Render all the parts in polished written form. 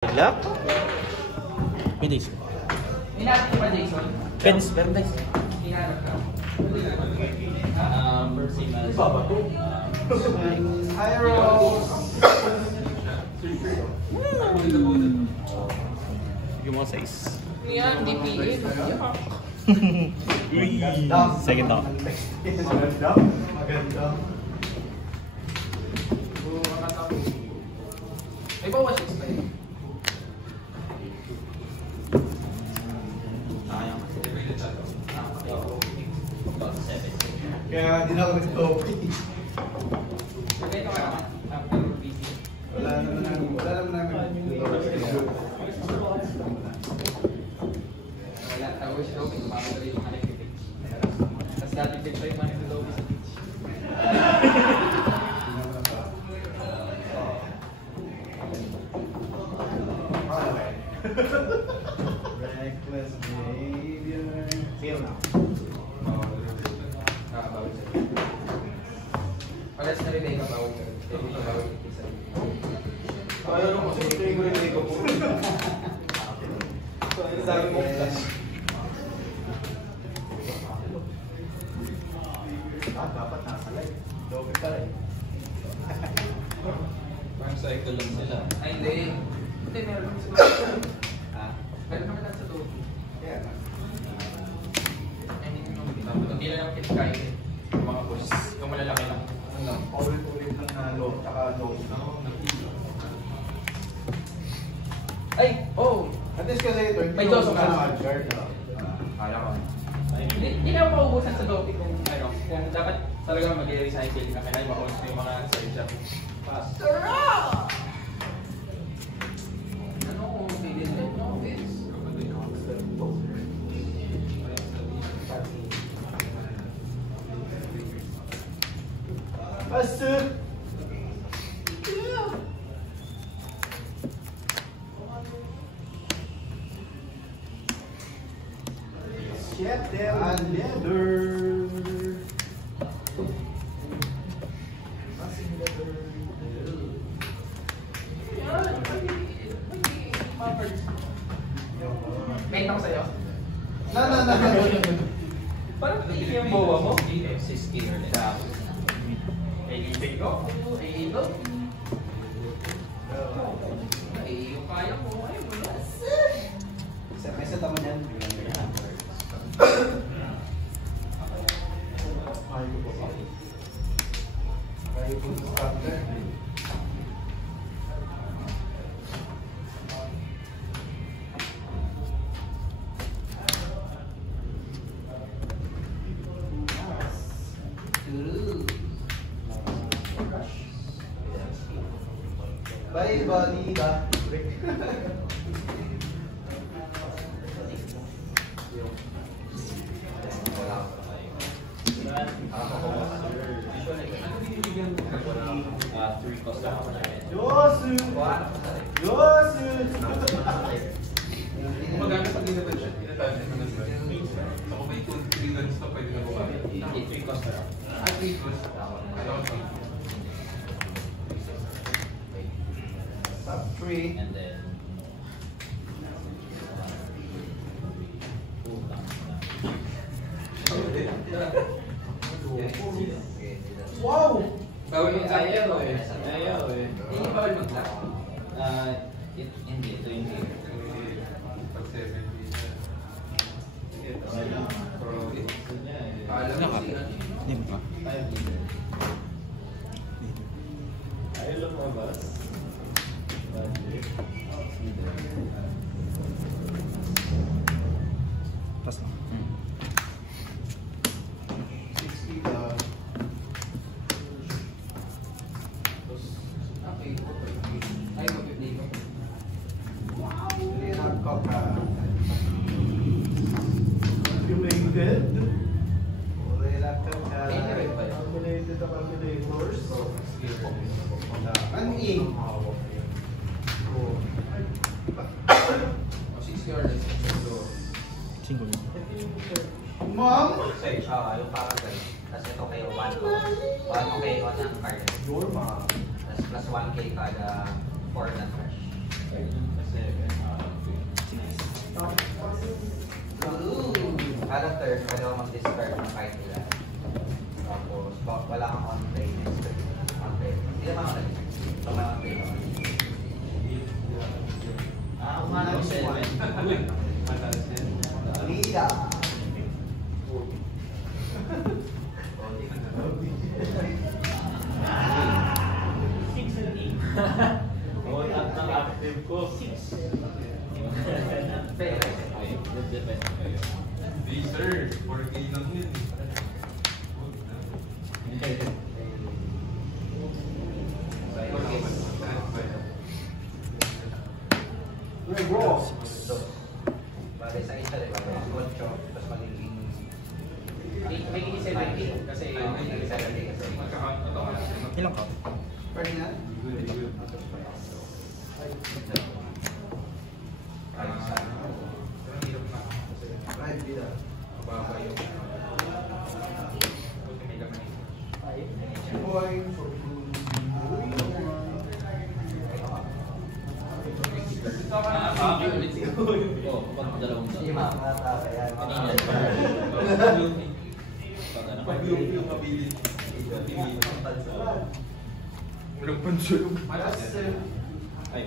Lap? Pinis. Hinanap ko ba, Jason? Pens, Verdes. Hinanap ka. Same as Hi, Rose! Yung mga size. Yan, DPA. Uy! Second ako. Maganda. Maganda. Ay, bawa 6 ba yun? Kaya hindi na ako nag-topi. Sabay ka naman. After busy. Wala naman namin Wala. Tawag siya daw. Pinapakadali yung mga nag-page. Tapos dati din pa yung mga nag-lobby sa beach. Reckless behavior. Feel now. Nakabawit sa beach. Palas na rin ay kabawit sa beach. Hindi kabawit sa beach. Kaya nung kasi tingin ko rin ko po. So, ano sabi mo? Dapat nakalay. Dobe pa rin. parang cycle lang sila. Ay, hindi. Hindi, meron kami sa loob. Meron kami lang sa loob. Kaya na. Ay, hindi naman dito. Hindi lang naman kinakain. Yung mga boss, yung malalaki lang. Ano, ulit-ulit lang na low, tsaka low. Ay! Oh! At least kasi ito, May dosok ka. guard. Kaya ko. Hindi na ako maubusan sa topic kung ano, kung dapat talagang mag-recycle ka kailangan ma-own mo yung mga side shop. Ano kung pwede din? No, it's... Asur! Shit, and leather. Passing leather. Benta ko sa'yo. No. Parang hindi yung bawa mo. 60 or less. Ay, ibig ko. Ay, ito. Ay, yung kaya mo. Ay, wala. May set naman yan. Kaya po sa starter. Bye, buddy. Three cost lang ako namin. Yosu! Yosu! Maganda pag ginabadget, ginatadget na nasa. Ako may 2-3 guns na pwede na buka. 3 cost lang. At 3 guns. Top 3. And then... Wow! Bawal yung Ayaw eh. Ayaw eh. Hindi bawal mag-lock. Hindi, ito hindi. Pag 70. Alam mo sila. Hindi mo pa. Ayaw lang mga bas. Pas na. 60 lang. Okay. Ay, mag-play ko. Rehab ka ka. Calculated. Rehab ka ka. Calculated the calculators. Ano E? O, 60 or less. Single lang. Ma'am? Yung parang gano'n. Tapos ito kayo 1 to. 1 kayo ng card. Sure, ma'am. Tapos plus 1K kada 4 na trash. Kada turn, pwede ako mag-discard ng kahit ilan. Tapos, wala kang on-play. On-play. Hindi naman ako nag-discard. So, may on-play ako. Umanap si Juan. Lida. All up ng active ko. Di sir, 4K lang yun. Bale, sa isa, diba? 8, tapos magiging... May 70 kasi magkakount ito ka. Ilang ka? Pwede na? Right, Lida. Mababa yung buti may laman ito. Boy, for Oo, kapag dalawang Hindi makakata, kaya kanina. Pag yung mabilis. Walang pansulong. Ay,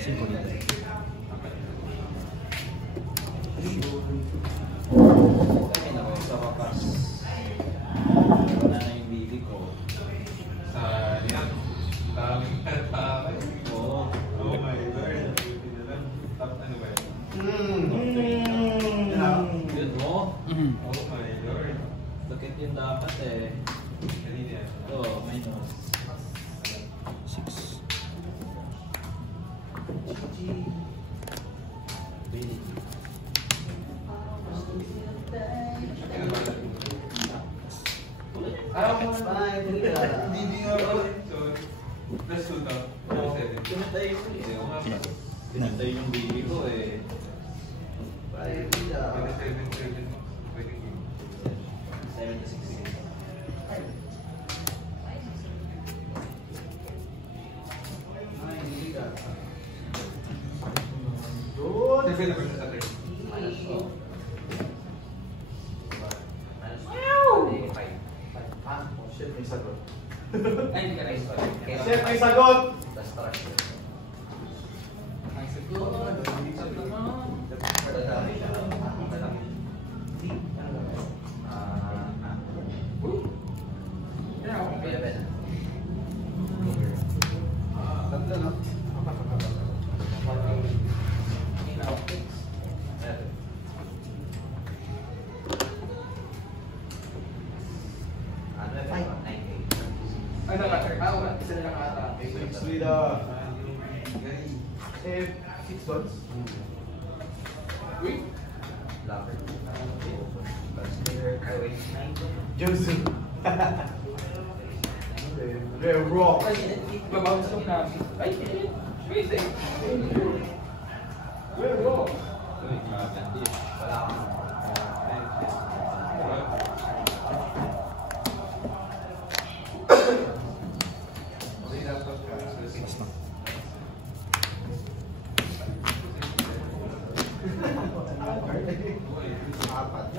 Cinco dito. ay nako, sa wakas. Wala na yung baby ko. Sa yan. Daming tatay. Oo. Oh my God. Top ano ba yun? Yun mo. Oh my Lord. Bakit yun dapat eh? Kanina yan. Ito, minus. 6. Baby. Hindi nga pala. So, plus 2 to. Plus 7. Pinatay ko eh. Pinatay yung baby ko eh. Right, Lida. Pwede 7 mo. Pwede game. 76. Ay, Lida. Good. Kasi pwede ba siya sa 3? Minus 2. Ah, oh shit, may sagot. Ay, hindi ka na ito. Shit, may sagot! That's correct. Ang sagot. Sagot naman. Madadami siya. Madadami. Kaya ako kaya. 11. Tatlo, no? Ano ba? 98. Ay, naka-turn. Ah, wala. Isa na lang ata. Six, Lida. Eh, 6 dots. Uy! Lover. Consider wait, 9. Joseph. Rare rock. Ay, babawas yung namin. Ay, wait eh. Rare rock. Uy, grabe. Wala akong Mas na. Apat.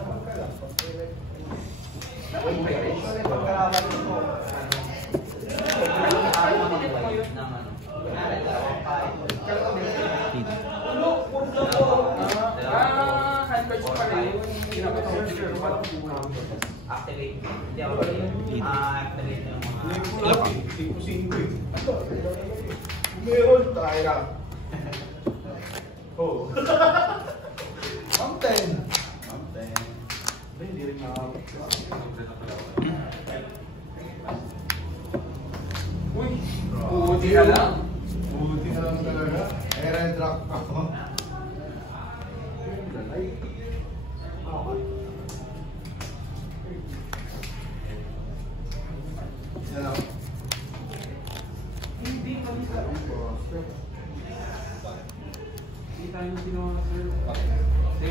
Dito. Ah, handcards pa rin. Ginamit ako yung activate. Hindi ako activate yung mga... Ilang ka? 5-5. Meron tayo. Oh. Mountain. Mountain. Hindi rin nakakot. Uy! Buti ka lang. Buti na lang talaga. Air and drop ako. Ay, tayo ginawa, sir.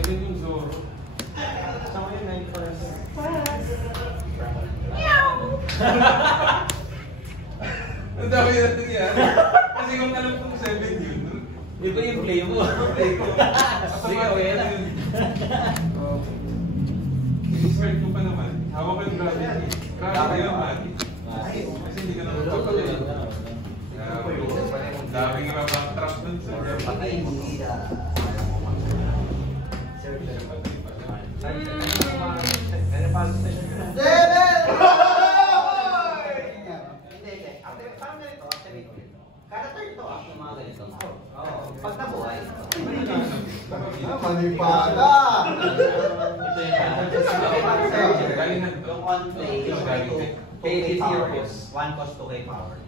7 yung Zoro. Saan ko yung 9 first? Ang dami natin yan. Kasi kung alam kong 7 yun, Iba yung play mo. play ko. Sige, okay na. I-start ko pa naman. Hawak ko yung gravity. Gravity naman. Kasi hindi ka naman papalito. Daming rabang trap dun sa Patay mo nila. Kada turn ito ah, yung mga ganito. Pag nabuhay. Manipala! Yung on play, pay 1 cost 2k power.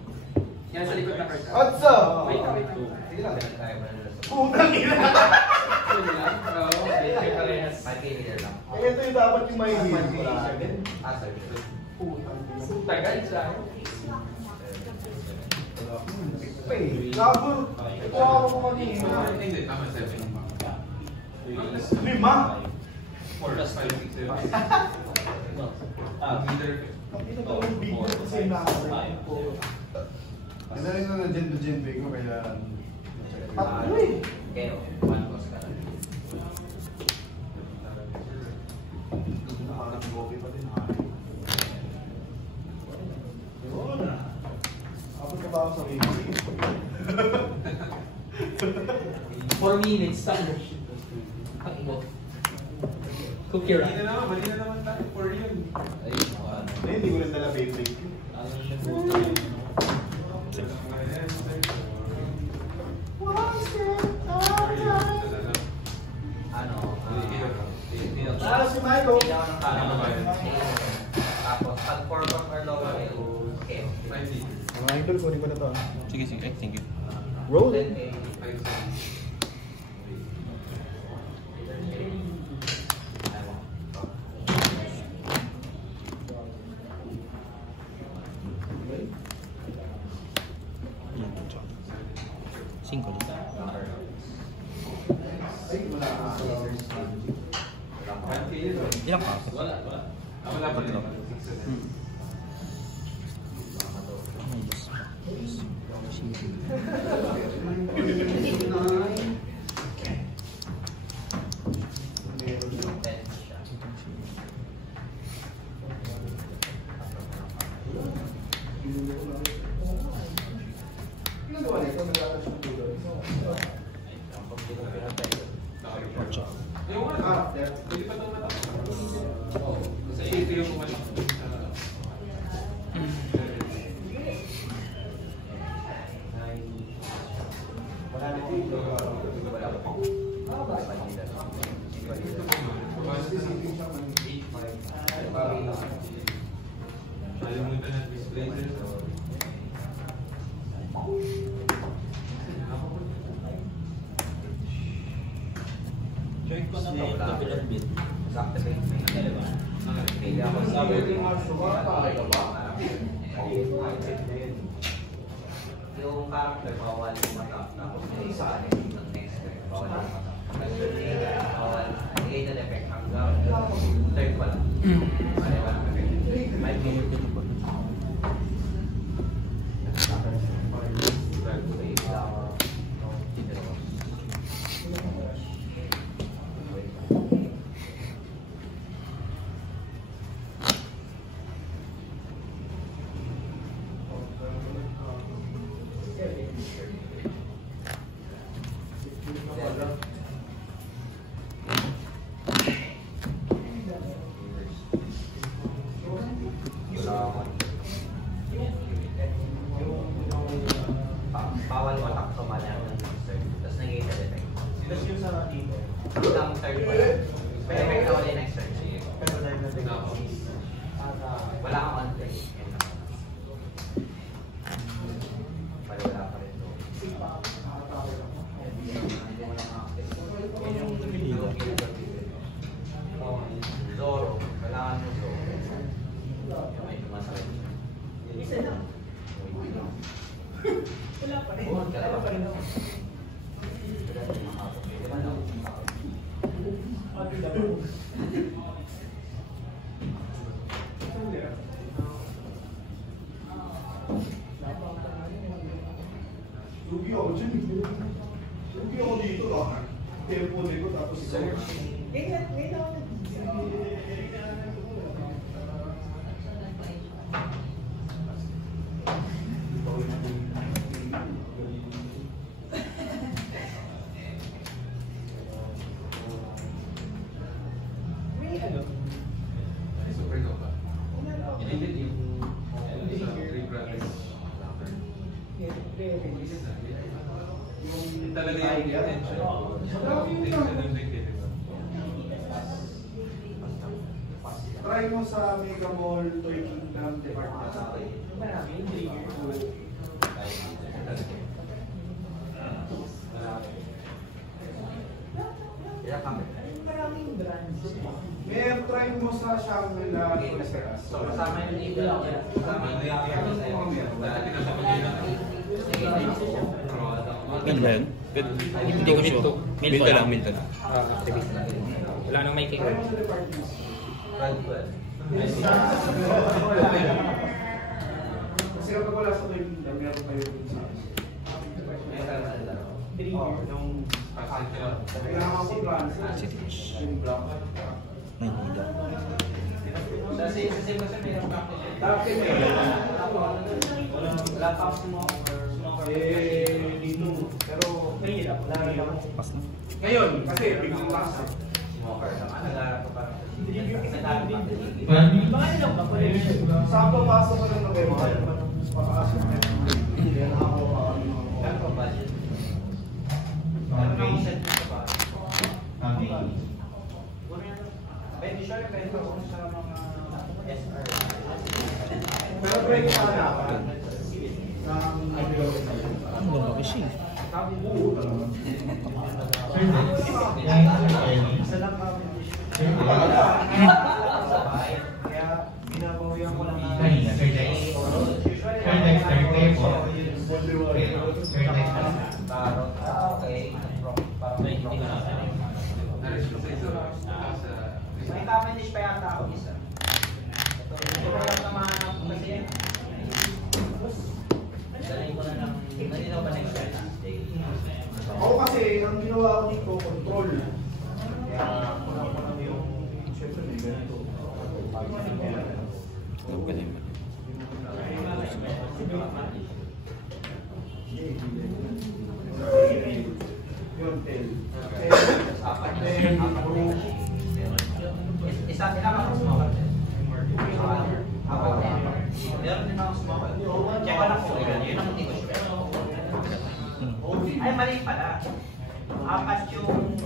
Yan sa likod na card. Otso! Wait lang. Sige lang. Kaya mo na Putang ina! Oo, okay, parehas. 5k leader lang. Eh, ito yung dapat yung may heal. Ah, sir. Putang ina. Tagal siya. Pay. Gago. Ito ako mo kanina. Hindi, tama 7. 5. 4, 5, 6, 7. Leader. Ang ina ko yung big kasi nakakasay ko. Ano rin na nandiyan to Gen ko kaya... Tatlo eh. Kaya, 1 cost ka lang. Nakakang-gopi pa din. Yun. Abot ka ba ako sa baby? 4 minutes, standard shit. Ang imo. Cookie Mali run. na naman, mali na naman tayo. 4 yun. Eh, hindi ko rin dala baby. Ano? Ah, si Milo. Hindi ako ng parang. Tapos, pag 4 cost or lower, okay. Mga idol, kunin ko na to. Sige, sige. Ay, thank you. Roll. 10k. Cinco lang. Ay, wala ka. Ilang pa? Wala pa rin. May boss pa. Ginagawa nito, nagtatas yung tulo. Ocho. Yung ano? Ah, there. Pwede pa itong mata. Kasi ito yung kumalik sa... Wala na dito. Nalimutan ng display. Check ko na to. Kapilang bit. Activate mo yung dalawa. Hindi ako Sabi ko yung mga sumapa. yung character bawal matap tapos may isa ng next turn bawal matap. Bawal fatal effect hanggang third pa lang. Wala effect. Might be bawal watak sa malang ng monster. Tapos negated effect. Tapos yung sa dito. Hanggang third pa lang. May effect na wala yung next turn. Sige. Pero dahil na dito. Wala kang on-play. Yan lang. Pero wala pa rin to. Hindi mo lang access. Yan yung Zoro. Kailangan mo Zoro. Yung may masakit. Isa lang. Wala pa rin. Wala pa rin. Lugi ako dyan. Lugi ako dito lang. Tempo dito tapos ikaw. Ganyan ako. Supernova. Hindi yung sa three brothers. Yung talaga yung intention. Intention ng bigay, di ba? Try mo sa Mega Mall Toy Kingdom Department. Ngayon, try mo sa Shangri-La Toys R Us. So, kasama yung dito. Kasama yung Ganun ba yun? Hindi ko sure. Milto lang, milto lang. Activist na. Wala nang may kick. Kasi kapag wala sa Toy Kingdom, meron kayo dun sa yung kailangan ko plans. Yung black. Manila. Sa same kasi mayroon pa ako. Tapos Wala pa ako smoker. dito. Pero wala rin ako. Pas na. Ngayon, kasi biglang last. Smoker naman. Nag-aaral ko parang. Sa papasok ko ng November, papasok ko ng Yan ako Ano pa budget? Graduation pa. Pwede siya yung pwede ako sa mga SR. Pero break pa na ako. Ano ba ba kasi? Isa lang kami. Kaya binabawian ko lang na. Okay. May kamanish pa yata ako isa. Ito lang naman ako kasi yan. Dalhin ko na ng... Nalinaw ba next Wednesday? Ako kasi, ang ginawa ko dito, control. Kaya kulang ko lang yung... Siyempre, may ganito. Yung tail. Apat isa ilang ako sumama. Meron din ako sumama. Check ko lang kung yun ang hindi ko sure. Ay, mali pala. Apat yung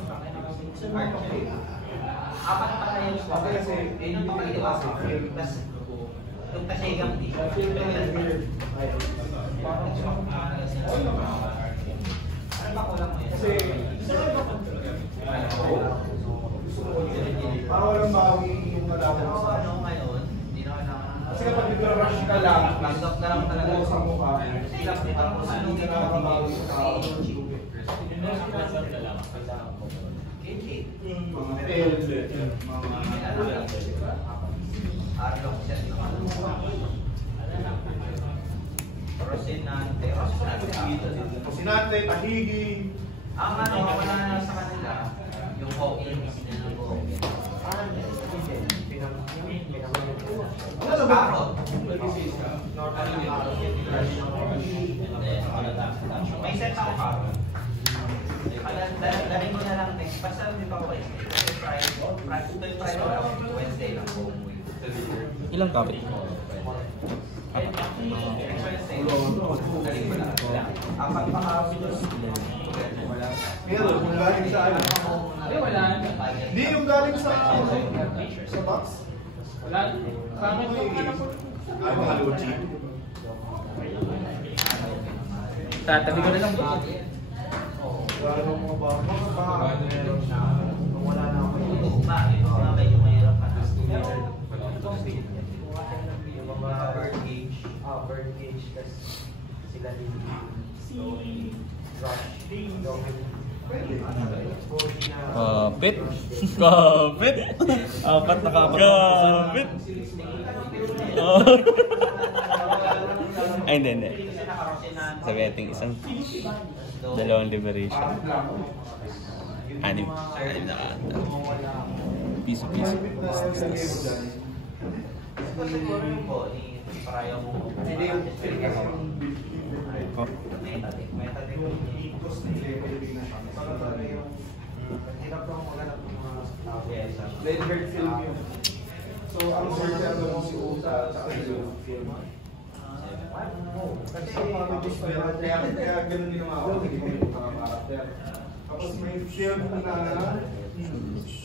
apat pala yung sumama. Yun yung pangiliwa ko. Tapos yung kasigang di. Ano ba kulang mo yun? Kasi, para walang bawi yung nalaman Pero sa ano ngayon, hindi na kailangan. Kasi kapag nag-rush ka lang, Pag-doc na lang talaga buo sa mukha, Ilang dito ako sa hindi ka nakakabawi sa tao. Mga tail, Rosinante, Tahigi. Ang ano, wala na sa kanila, yung Hawkins nila ng Hawkins. Ano ba? May set ako karot. Daling ko na lang next. Basta hindi pa ko Wednesday. Friday wala ako. Wednesday lang ko umuwi. Ilang kapit? Next Wednesday, daling ko na lang. Apat pa kapit. Meron, kung galing sa ano. Hindi, wala. Hindi yung galing sa box. Wala. Pangit yung ano po. Ay, mga logi. Tatabi ko na lang ba? Gano'n mo ba? Mga baka meron na. Kung wala na ako yun. Bakit? Bakit yung mahirap ka na? Yung mga bird cage. Bird cage. Tapos sila din. Rush. Kapit. Kapit. Apat na kapat. Kapit. Ay, hindi. Sabi natin isang dalawang liberation. Anim na kata. Piso. Siguro yung body, para yung Then hurt film yun. So, ang surgeon mo si Uta at saka yung film. Kasi kaya ganun din naman ako. Hindi ko yung mga karakter. Tapos may film na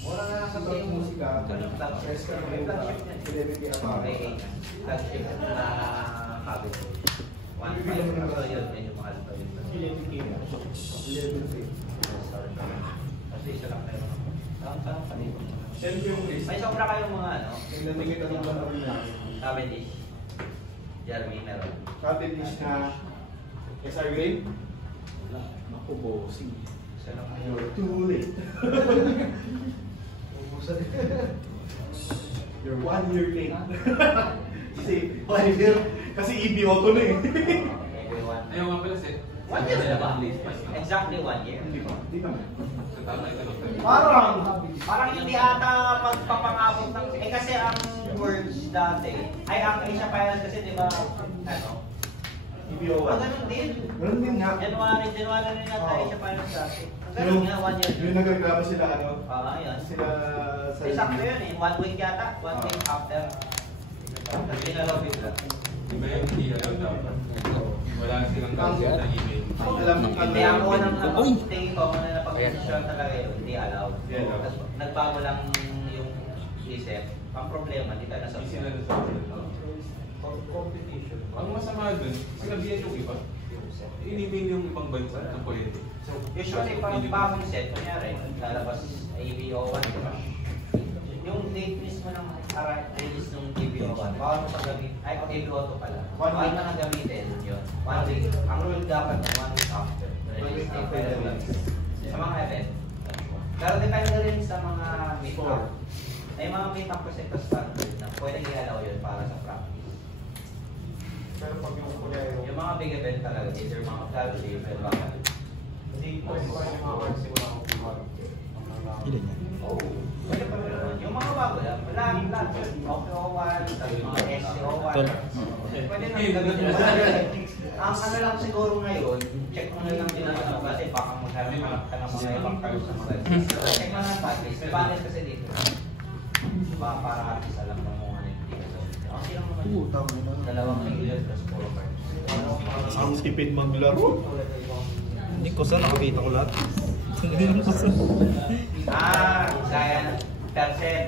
wala na sa tawag musika. Yes, ka naman yung celebrity na parang. flagship na habit. 1.5 so yun, medyo mahal pa yun. Kasi isa lang kayo. Saan pa dito? Siyempre yung list. May sobra kayong mga ano? Yung namigit ang mga namin namin. Cavendish. Jeremy, meron. Cavendish na SR grade. Naku, bossing. Isa lang kayo. You're too late. You're 1 year late. Kasi 1 year. Kasi EB auto na eh. Everyone. Ayaw nga pala sir. 1 year na ba? Exactly 1 year. Hindi ba? Hindi naman. Sa tama ito. Parang hindi ata magpapangabot ng... kasi ang words dati, ay ang Asia Finance kasi di ba, ano? EBO1. Ganun din. Ganun din nga. January rin yata Asia Finance dati. Ganun nga, 1 year. Yung nagreklamo sila ano? Yun. Sila sa... Sakto yun eh, 1 week yata, 1 week after. Hindi na lang bigla. Iba yung email dapat. Wala silang concept na email. Alam mo Hindi ako nang napag-stay ko na napag-desisyon talaga yun, hindi allowed. Yeah. Tapos nagbago lang yung isip. Ang problema, hindi tayo Easy nasabi. na sa Competition. Ang masama dun, sinabihan yung iba. In-email yung ibang bansa na pwede. So, Usually, pag bagong set, kunyari, lalabas ABO1, di ba? Yung date mismo ng release ng ABO1, bawal mo pag gamitin, ay, ABO2 pala. Bawal mo nang gamitin yun. 1 week. Ang rule dapat na 1 week after. Release date by the release. Sa mga event. Pero depende rin sa mga meet-up. May mga meet-up kasi ito standard na pwedeng i-allow yun para sa practice. Pero pag yung kunyari Yung mga big event talaga, either mga flagship, or mga hindi ko yung mga words yung mga kumpara. Ilan yan? pwede pa rin naman. Yung mga bago lang, wala lang. OPO1, mga SCO1. Pwede na ang ano lang siguro ngayon, check mo na lang din ang ano kasi baka magkaroon ka ng mga ibang cars sa mga check mo na ang package. May package kasi dito. Baka para artist alam na mo ano yung dito. Okay lang naman. Dalawang regular plus puro cars. Ang tipid maglaro. Hindi ko saan nakakita ko lahat. Gaya, percent,